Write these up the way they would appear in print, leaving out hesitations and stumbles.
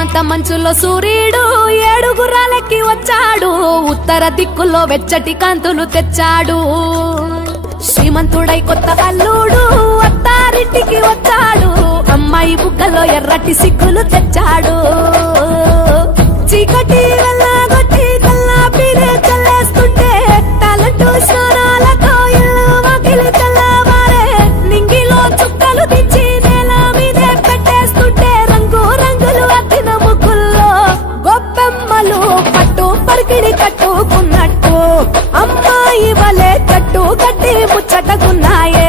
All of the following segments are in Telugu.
హేమంత మంచులో సూర్యుడు ఏడుగురాలకి వచ్చాడు, ఉత్తర దిక్కులో వెచ్చటి కాంతులు తెచ్చాడు. శ్రీమంతుడై కొత్త అల్లుడు అత్తారింటికి వచ్చాడు, అమ్మాయి బుగ్గలో ఎర్రటి సిగ్గులు తెచ్చాడు. చీకటి వెళ్ళగొట్టి కల్లాపినే చల్లేస్తుంటే తలంటూ స్నానాలతో ఇల్లు వాకిలి తెల్లవారే, నింగిలో చుక్కలు దించి నేల మీదే పెట్టేస్తుంటే రంగు రంగులు అద్దిన ముగ్గుల్లో గొప్పెమ్మలు పట్టు పరికిడి కట్టుకున్నట్టు అమ్మాయి వలే కట్టు కట్టి ముచ్చటకున్నాయే.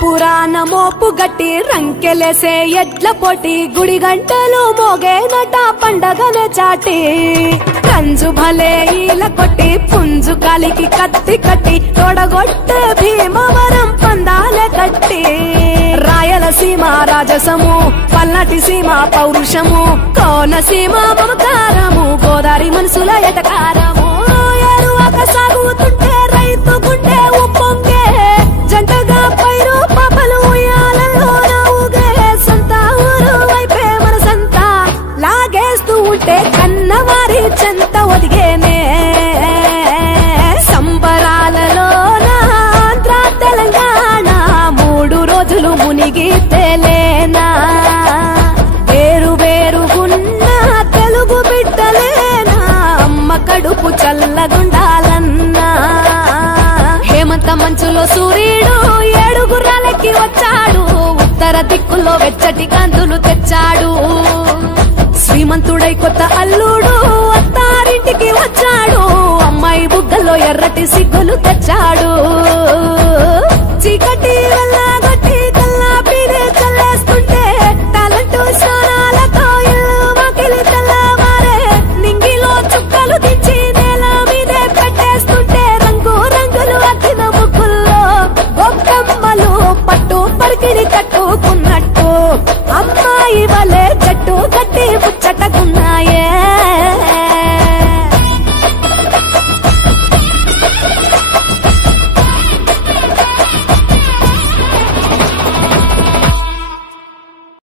పురాణ మోపు గట్టి రంకెలేసే ఎడ్ల పోటీ, గుడి గంటలు మోగేనట పండగనే చాటి. కంజు భలే ఈల కొట్టి పుంజు కాలికి కత్తి కట్టి తోడగొట్టే భీమవరం పందాలే కట్టి. రాయలసీమ రాజసము, పల్నాటి సీమ పౌరుషము, కోనసీమ మమకారము, గోదావరి మనసుల ఎటకారము. ఎరువక సాగుతుంటే రైతు గుండె ఉప్పొంగే, జంటగా పైరు పాపలు ఉయ్యాలలో ఊగే, సంత ఊరు వైపే మనసంతా లాగేస్తూ ఉంటే కన్నవారి చెంత ఒదిగేనే. సంబరాలలో ఆంధ్ర తెలంగాణ 3 రోజులు మునిగి తేలేనా, వేరు వేరుగున్న తెలుగు బిడ్డలేనా, అమ్మ కడుపు చల్లగుండాలన్నా. హేమంత మంచులో సూర్యుడు ఏడుగురాలకి వచ్చాడు, ఉత్తర దిక్కులో వెచ్చటి కాంతులు తెచ్చాడు. శ్రీమంతుడై కొత్త అల్లుడు అత్తారింటికి వచ్చాడు, అమ్మాయి బుగ్గలో ఎర్రటి సిగ్గులు తెచ్చాడు.